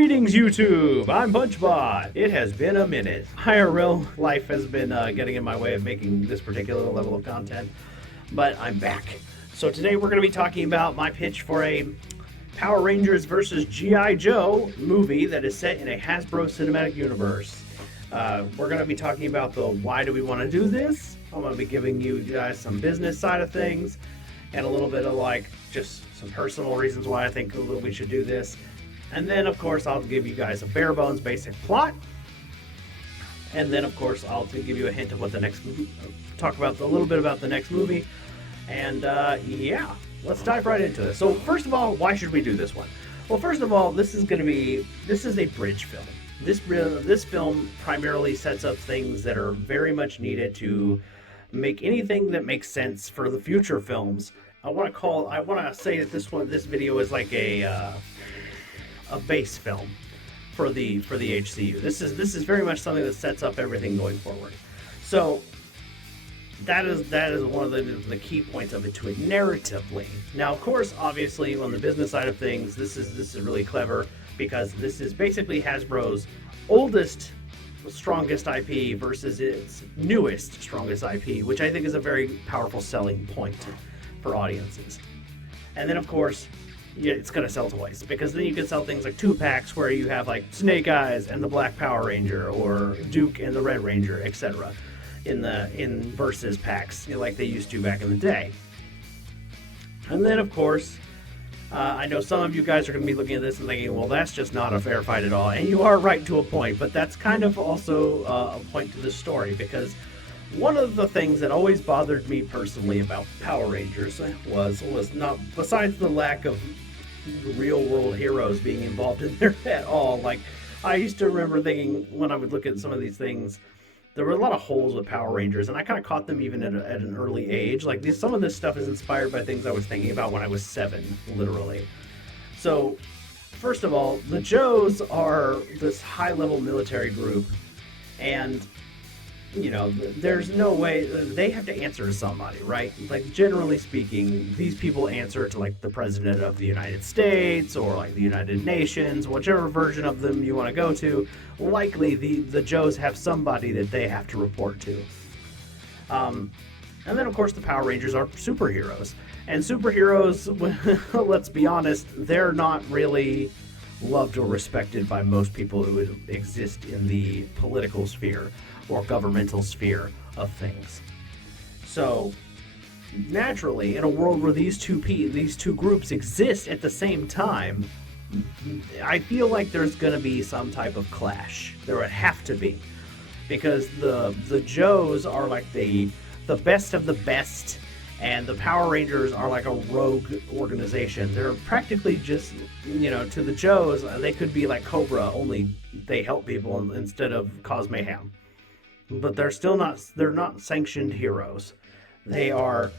Greetings, YouTube! I'm PunchBot. It has been a minute. IRL life has been getting in my way of making this particular level of content, but I'm back. So today we're going to be talking about my pitch for a Power Rangers versus G.I. Joe movie that is set in a Hasbro cinematic universe. We're going to be talking about the why do we want to do this. I'm going to be giving you guys some business side of things and a little bit of just some personal reasons why I think we should do this. And then, of course, I'll give you guys a bare bones basic plot. And then, of course, I'll give you a hint of what the next movie, talk about a little bit about the next movie. And yeah, let's dive right into this. So first of all, why should we do this one? Well, first of all, this is a bridge film. This film primarily sets up things that are very much needed to make anything that makes sense for the future films. I want to say that this video is like a base film for the HCU. This is very much something that sets up everything going forward. So that is one of the key points of it to it narratively. Now, of course, obviously, on the business side of things, this is really clever because this is basically Hasbro's oldest, strongest IP versus its newest, strongest IP, which I think is a very powerful selling point for audiences. And then, of course, yeah, it's going to sell toys, because then you can sell things like 2-packs where you have like Snake Eyes and the Black Power Ranger, or Duke and the Red Ranger, etc. in versus packs, like they used to back in the day. And then, of course, I know some of you guys are going to be looking at this and thinking, well, that's just not a fair fight at all. And you are right to a point, but that's kind of also a point to the story, because one of the things that always bothered me personally about Power Rangers was not, besides the lack of real world heroes being involved in there at all. Like, I used to remember thinking when I would look at some of these things, there were a lot of holes with Power Rangers, and I kind of caught them even at an early age. Like, some of this stuff is inspired by things I was thinking about when I was 7, literally. So, first of all, the Joes are this high-level military group, and there's no way they have to answer to somebody, right? Like, generally speaking, these people answer to like the President of the United States or like the United Nations, whichever version of them you want to go to. Likely the Joes have somebody that they have to report to. And then, of course, the Power Rangers are superheroes. And superheroes, let's be honest, they're not really loved or respected by most people who exist in the political sphere or governmental sphere of things. So, naturally, in a world where these two groups exist at the same time, I feel like there's going to be some type of clash. There would have to be, because the Joes are like the best of the best, and the Power Rangers are like a rogue organization. They're practically just, to the Joes, they could be like Cobra, only they help people instead of cause mayhem. But they're not sanctioned heroes. They are,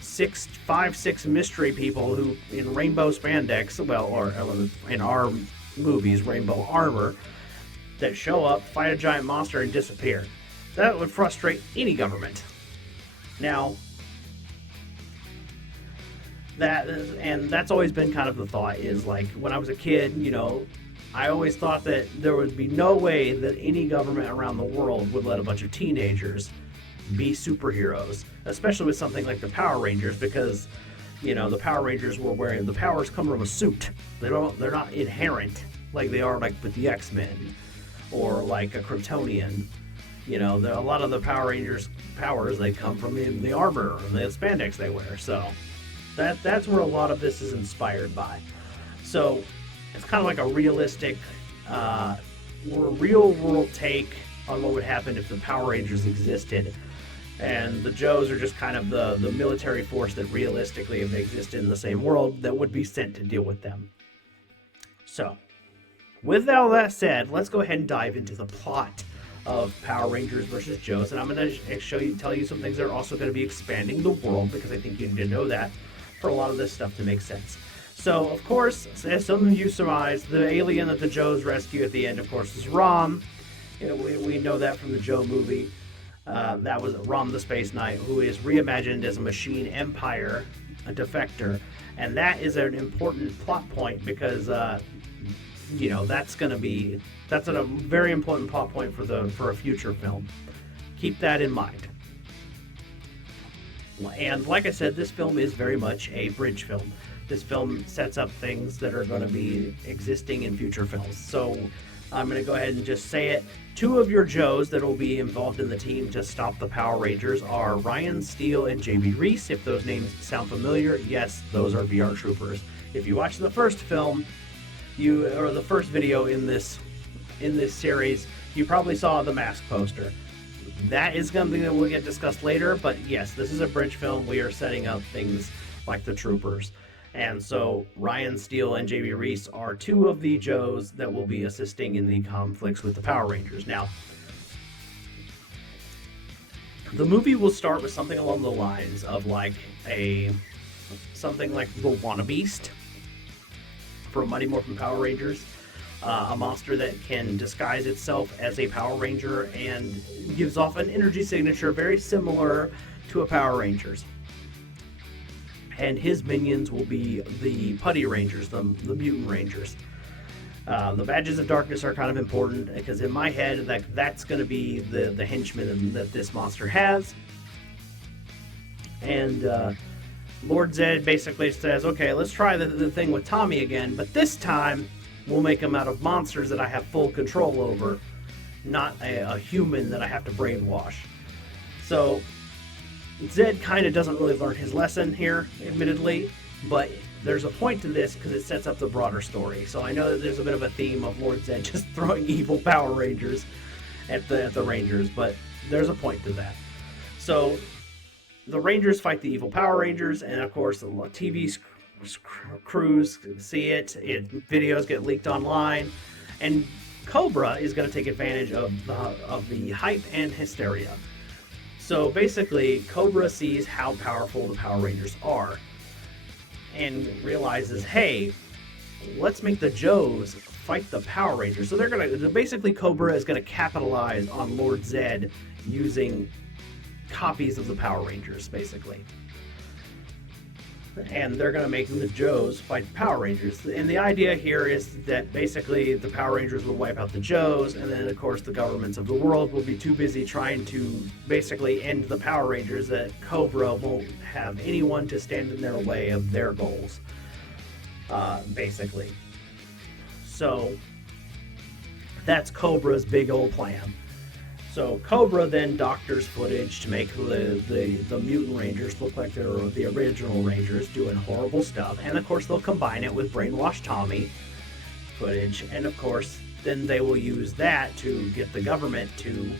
6 mystery people who, in rainbow spandex, or in our movies, rainbow armor, that show up, fight a giant monster, and disappear. That would frustrate any government. Now, that's always been kind of the thought, is like, when I was a kid, I always thought that there would be no way that any government around the world would let a bunch of teenagers be superheroes, especially with something like the Power Rangers, because, the Power Rangers the powers come from a suit. They're not inherent like they are like with the X-Men or like a Kryptonian. A lot of the Power Rangers' powers, they come from the armor and the spandex they wear. So that's where a lot of this is inspired by. So it's kind of like a realistic, real-world take on what would happen if the Power Rangers existed. And the Joes are just kind of the military force that realistically, if they existed in the same world, that would be sent to deal with them. So, with all that said, let's go ahead and dive into the plot of Power Rangers versus Joes. And I'm going to tell you some things that are also going to be expanding the world, because I think you need to know that for a lot of this stuff to make sense. So, of course, as some of you surmise, the alien that the Joes rescue at the end, of course, is Rom. We know that from the Joe movie. That was Rom the Space Knight, who is reimagined as a machine empire, a defector, And that is an important plot point because, that's a very important plot point for a future film. Keep that in mind. And like I said, this film is very much a bridge film. This film sets up things that are going to be existing in future films. So I'm going to go ahead and just say it. 2 of your Joes that will be involved in the team to stop the Power Rangers are Ryan Steele and J.B. Reese. If those names sound familiar, yes, those are VR troopers. If you watch the first film, or the first video in this series, you probably saw the mask poster. That is something that will get discussed later, but yes, this is a bridge film. We are setting up things like the troopers. And so Ryan Steele and J.B. Reese are 2 of the Joes that will be assisting in the conflicts with the Power Rangers. Now, the movie will start with something along the lines of something like the Wannabeast from Mighty Morphin Power Rangers. A monster that can disguise itself as a Power Ranger and gives off an energy signature very similar to a Power Ranger's. And his minions will be the Putty Rangers, the Mutant Rangers. The Badges of Darkness are kind of important because in my head, that's going to be the henchmen that this monster has. And Lord Zed basically says, okay, let's try the thing with Tommy again, but this time we'll make them out of monsters that I have full control over, not a human that I have to brainwash. So Zed kind of doesn't really learn his lesson here, admittedly, but there's a point to this because it sets up the broader story. So I know that there's a bit of a theme of Lord Zed just throwing evil Power Rangers at the Rangers, but there's a point to that. So the Rangers fight the evil Power Rangers, and of course the TV crews see it, videos get leaked online, and Cobra is going to take advantage of the hype and hysteria. So basically, Cobra sees how powerful the Power Rangers are and realizes, hey, let's make the Joes fight the Power Rangers. So basically Cobra is going to capitalize on Lord Zed using copies of the Power Rangers, basically. And they're going to make the Joes fight the Power Rangers. And the idea here is that basically the Power Rangers will wipe out the Joes, and then of course the governments of the world will be too busy trying to basically end the Power Rangers that Cobra won't have anyone to stand in their way of their goals, basically. So that's Cobra's big old plan. So Cobra then doctors footage to make the Mutant Rangers look like they're the original Rangers doing horrible stuff. And of course they'll combine it with Brainwash Tommy footage. And of course then they will use that to get the government to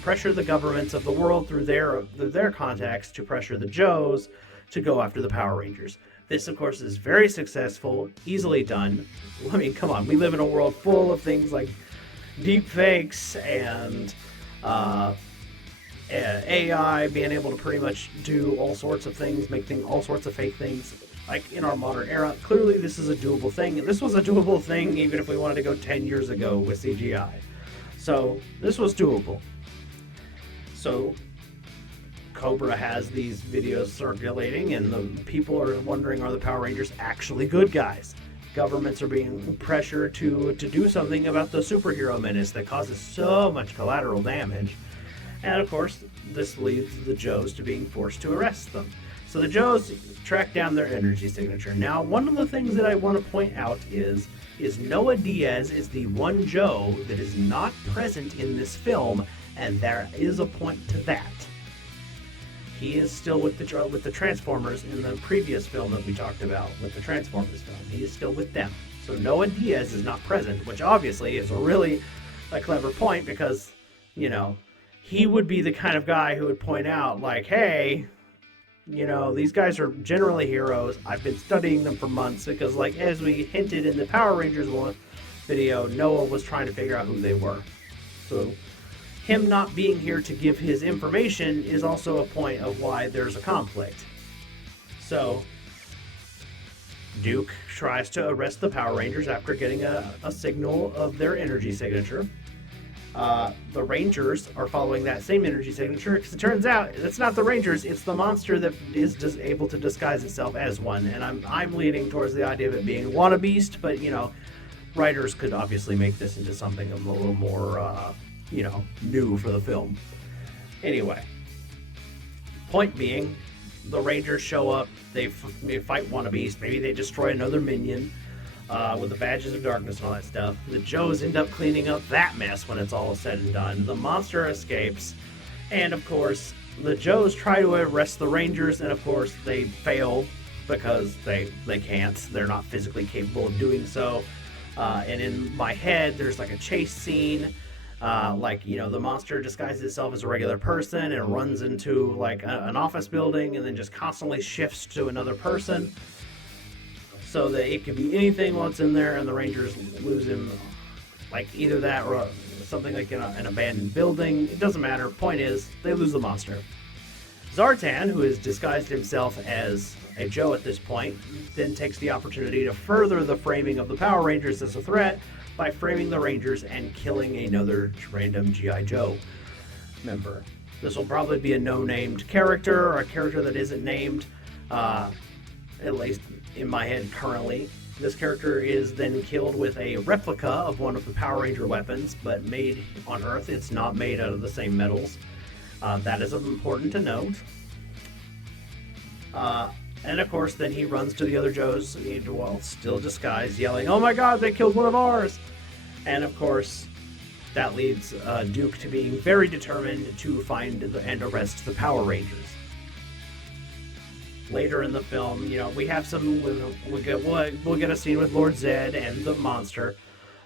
pressure the governments of the world through their contacts to pressure the Joes to go after the Power Rangers. This, of course, is very successful, easily done. I mean, come on, we live in a world full of things like deep fakes and AI being able to pretty much do all sorts of things, all sorts of fake things, like in our modern era. Clearly, this is a doable thing, and this was a doable thing even if we wanted to go 10 years ago with CGI. So this was doable. So Cobra has these videos circulating, and the people are wondering, are the Power Rangers actually good guys? Governments are being pressured to do something about the superhero menace that causes so much collateral damage. And of course, this leads the Joes to being forced to arrest them. So the Joes track down their energy signature. Now, one of the things that I want to point out is Noah Diaz is the one Joe that is not present in this film, and there is a point to that. He is still with the Transformers in the previous film that we talked about, with the Transformers film. He is still with them. So Noah Diaz is not present, which obviously is a clever point because, he would be the kind of guy who would point out, like, hey, these guys are generally heroes. I've been studying them for months because, like, as we hinted in the Power Rangers video, Noah was trying to figure out who they were. So him not being here to give his information is also a point of why there's a conflict. So Duke tries to arrest the Power Rangers after getting a signal of their energy signature. The Rangers are following that same energy signature because it turns out it's not the Rangers, it's the monster that is just able to disguise itself as one. And I'm leaning towards the idea of it being Wannabeast, but writers could obviously make this into something a little more new for the film. Anyway, point being, the Rangers show up, they fight Wannabeast, maybe they destroy another minion. With the badges of darkness and all that stuff. The Joes end up cleaning up that mess when it's all said and done. The monster escapes, and of course, the Joes try to arrest the Rangers, and of course, they fail because they can't. They're not physically capable of doing so. And in my head, there's like a chase scene. The monster disguises itself as a regular person and runs into like an office building and then just constantly shifts to another person. So that it can be anything while it's in there, and the Rangers lose him, like either that or something like an abandoned building. It doesn't matter. Point is, they lose the monster. Zartan, who has disguised himself as a Joe at this point, then takes the opportunity to further the framing of the Power Rangers as a threat by framing the Rangers and killing another random G.I. Joe member. This will probably be a no-named character, or a character that isn't named, at least in my head currently. This character is then killed with a replica of one of the Power Ranger weapons, but made on Earth. It's not made out of the same metals. That is important to note. And of course, then he runs to the other Joes, while still disguised, yelling, "Oh my God, they killed one of ours!" And of course, that leads Duke to being very determined to find and arrest the Power Rangers. Later in the film, we have we'll get a scene with Lord Zed and the monster,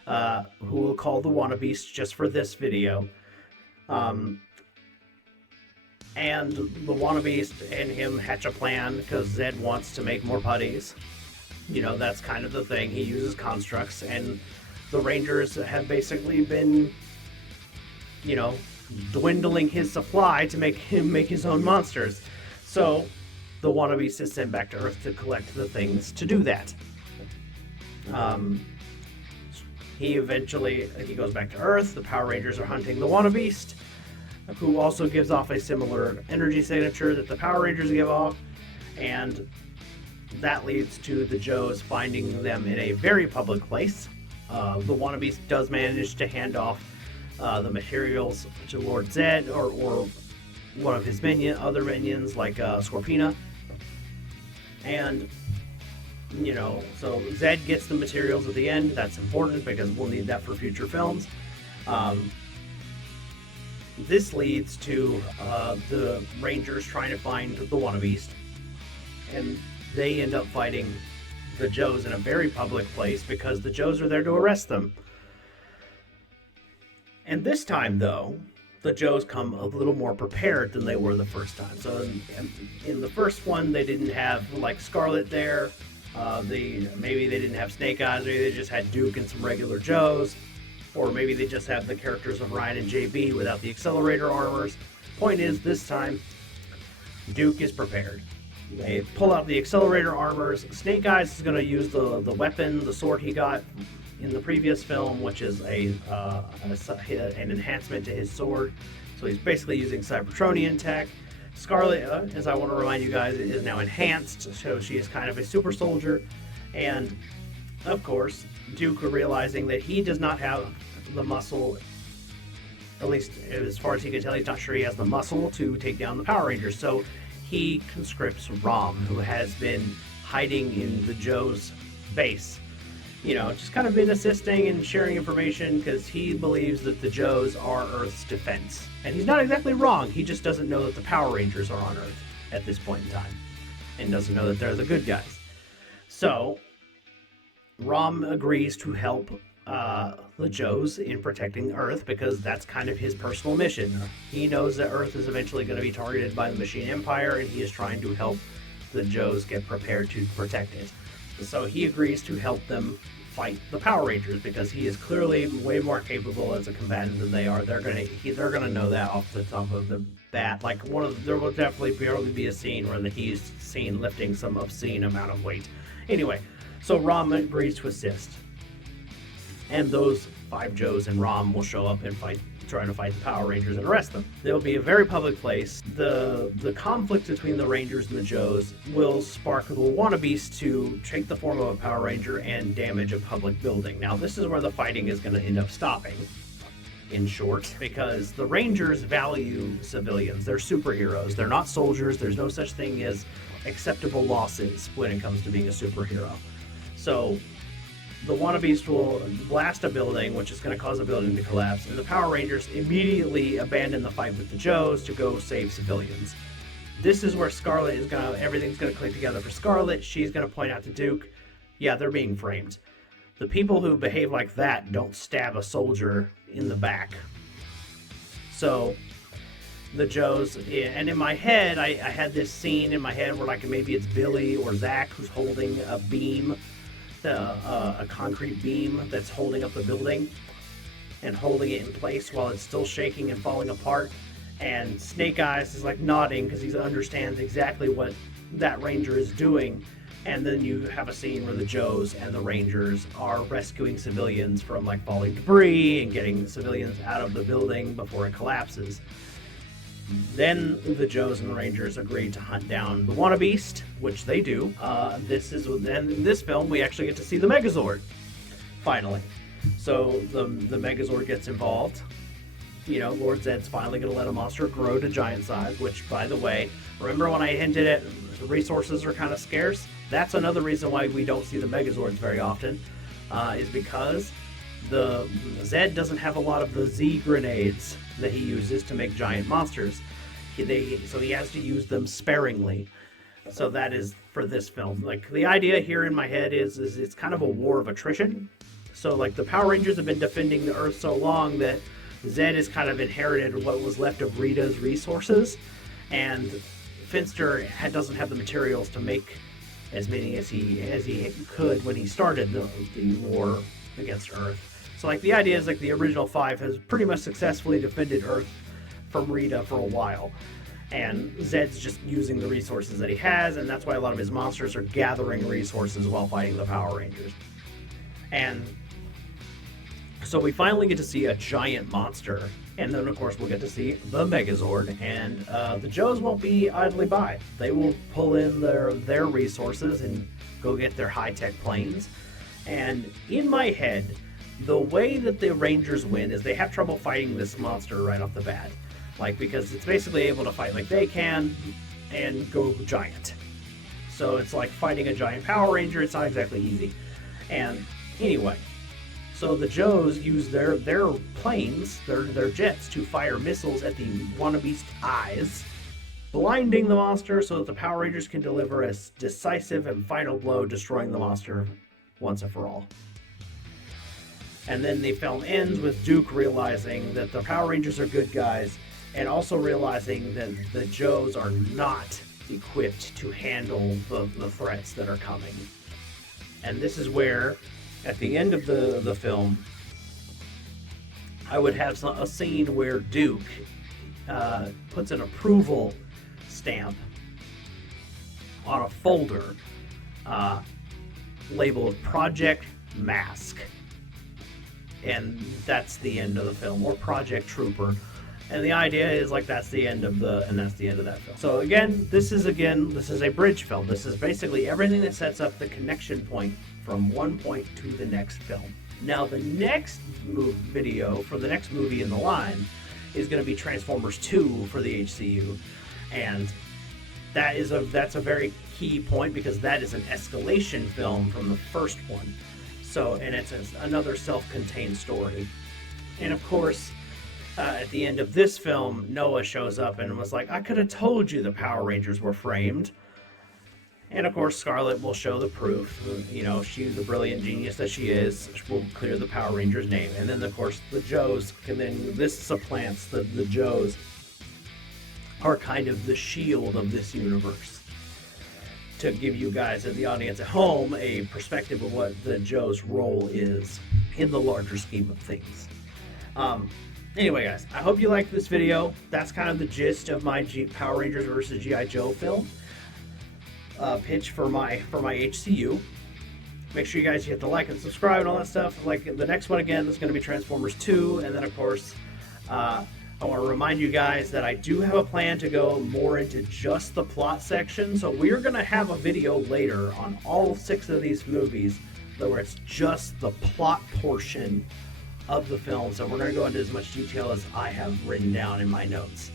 who we'll call the Wannabeast just for this video. And the Wannabeast and him hatch a plan because Zed wants to make more putties. That's kind of the thing. He uses constructs, and the Rangers have basically been, dwindling his supply to make him make his own monsters. So the Wannabeast is sent back to Earth to collect the things to do that. He goes back to Earth. The Power Rangers are hunting the Wannabeast, who also gives off a similar energy signature that the Power Rangers give off, and that leads to the Joes finding them in a very public place. The Wannabeast does manage to hand off the materials to Lord Zed or one of his other minions like Scorpina. And, so Zed gets the materials at the end. That's important because we'll need that for future films. This leads to the Rangers trying to find the Wannabeast. And they end up fighting the Joes in a very public place because the Joes are there to arrest them. And this time, though, the Joes come a little more prepared than they were the first time. So in the first one, they didn't have like Scarlet there. Maybe they didn't have Snake Eyes. Maybe they just had Duke and some regular Joes. Or maybe they just have the characters of Ryan and JB without the accelerator armors. Point is, this time, Duke is prepared. They pull out the accelerator armors. Snake Eyes is going to use the weapon, the sword he got in the previous film, which is an enhancement to his sword. So he's basically using Cybertronian tech. Scarlet, as I want to remind you guys, is now enhanced, so she is kind of a super soldier. And, of course, Duke realizing that he does not have the muscle, at least as far as he can tell, he's not sure he has the muscle to take down the Power Rangers. So he conscripts Rom, who has been hiding in the Joe's base. Just kind of been assisting and sharing information because he believes that the Joes are Earth's defense. And he's not exactly wrong, he just doesn't know that the Power Rangers are on Earth at this point in time. And doesn't know that they're the good guys. So, Rom agrees to help the Joes in protecting Earth because that's kind of his personal mission. He knows that Earth is eventually going to be targeted by the Machine Empire, and he is trying to help the Joes get prepared to protect it. So he agrees to help them fight the Power Rangers because he is clearly way more capable as a combatant than they are. They're gonna know that off the top of the bat. Like there will definitely probably be a scene where he's seen lifting some obscene amount of weight. Anyway, so Rom agrees to assist, and those 5 Joes and Rom will show up and fight trying to fight the Power Rangers and arrest them. There'll be a very public place. The conflict between the Rangers and the Joes will spark the wannabes to take the form of a Power Ranger and damage a public building. Now, this is where the fighting is going to end up stopping, in short, because the Rangers value civilians. They're superheroes. They're not soldiers. There's no such thing as acceptable losses when it comes to being a superhero. So the wannabes will blast a building, which is going to cause a building to collapse, and the Power Rangers immediately abandon the fight with the Joes to go save civilians. This is where Scarlet is going to, everything's going to click together for Scarlet. She's going to point out to Duke, yeah, they're being framed. The people who behave like that don't stab a soldier in the back. So the Joes, and in my head, I had this scene in my head where like maybe it's Billy or Zach who's holding a beam, a concrete beam that's holding up the building and holding it in place while it's still shaking and falling apart. And Snake Eyes is like nodding because he understands exactly what that Ranger is doing. And then you have a scene where the Joes and the Rangers are rescuing civilians from like falling debris and getting the civilians out of the building before it collapses. Then the Joes and the Rangers agree to hunt down the Wannabeast, which they do. Then in this film we actually get to see the Megazord, finally. So the Megazord gets involved. You know, Lord Zed's finally going to let a monster grow to giant size, which, by the way, remember when I hinted at the resources are kind of scarce? That's another reason why we don't see the Megazords very often, is because the Zed doesn't have a lot of the Z grenades that he uses to make giant monsters. So he has to use them sparingly. So that is for this film. Like, the idea here in my head is it's kind of a war of attrition. So like the Power Rangers have been defending the Earth so long that Zed has kind of inherited what was left of Rita's resources, and Finster doesn't have the materials to make as many as he could when he started the war against Earth. So like the idea is like the original 5 has pretty much successfully defended Earth from Rita for a while, and Zed's just using the resources that he has, and that's why a lot of his monsters are gathering resources while fighting the Power Rangers. And so we finally get to see a giant monster, and then of course we'll get to see the Megazord, and the Joes won't be idly by. They will pull in their resources and go get their high-tech planes. And in my head, the way that the Rangers win is they have trouble fighting this monster right off the bat. Like, because it's basically able to fight like they can and go giant. So it's like fighting a giant Power Ranger, it's not exactly easy. And anyway, so the Joes use their planes, their jets, to fire missiles at the Wannabeast eyes, blinding the monster so that the Power Rangers can deliver a decisive and final blow, destroying the monster once and for all. And then the film ends with Duke realizing that the Power Rangers are good guys, and also realizing that the Joes are not equipped to handle the threats that are coming. And this is where, at the end of the film, I would have a scene where Duke puts an approval stamp on a folder labeled Project Mask. And that's the end of the film, or Project Trooper. And the idea is like that's the end of that film. So this is a bridge film. This is basically everything that sets up the connection point from one point to the next film. Now the next video for the next movie in the line is going to be Transformers 2 for the HCU, and that's a very key point because that is an escalation film from the first one. So, and it's another self-contained story. And of course, at the end of this film, Noah shows up and was like, I could have told you the Power Rangers were framed. And of course, Scarlet will show the proof. You know, she's the brilliant genius that she is, will clear the Power Rangers' name. And then, of course, the Joes this supplants the Joes are kind of the shield of this universe, to give you guys and the audience at home a perspective of what the Joe's role is in the larger scheme of things. Anyway, guys, I hope you liked this video. That's kind of the gist of my Power Rangers versus G.I. Joe film pitch for my HCU. Make sure you guys hit the like and subscribe and all that stuff. Like the next one again is going to be Transformers 2, and then of course I want to remind you guys that I do have a plan to go more into just the plot section. So we're going to have a video later on all 6 of these movies where it's just the plot portion of the film. So we're going to go into as much detail as I have written down in my notes.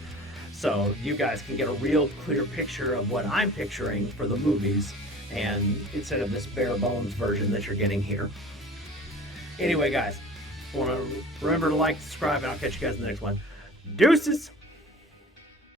So you guys can get a real clear picture of what I'm picturing for the movies, and instead of this bare bones version that you're getting here. Anyway, guys, I want to remember to like, subscribe, and I'll catch you guys in the next one. Deuces!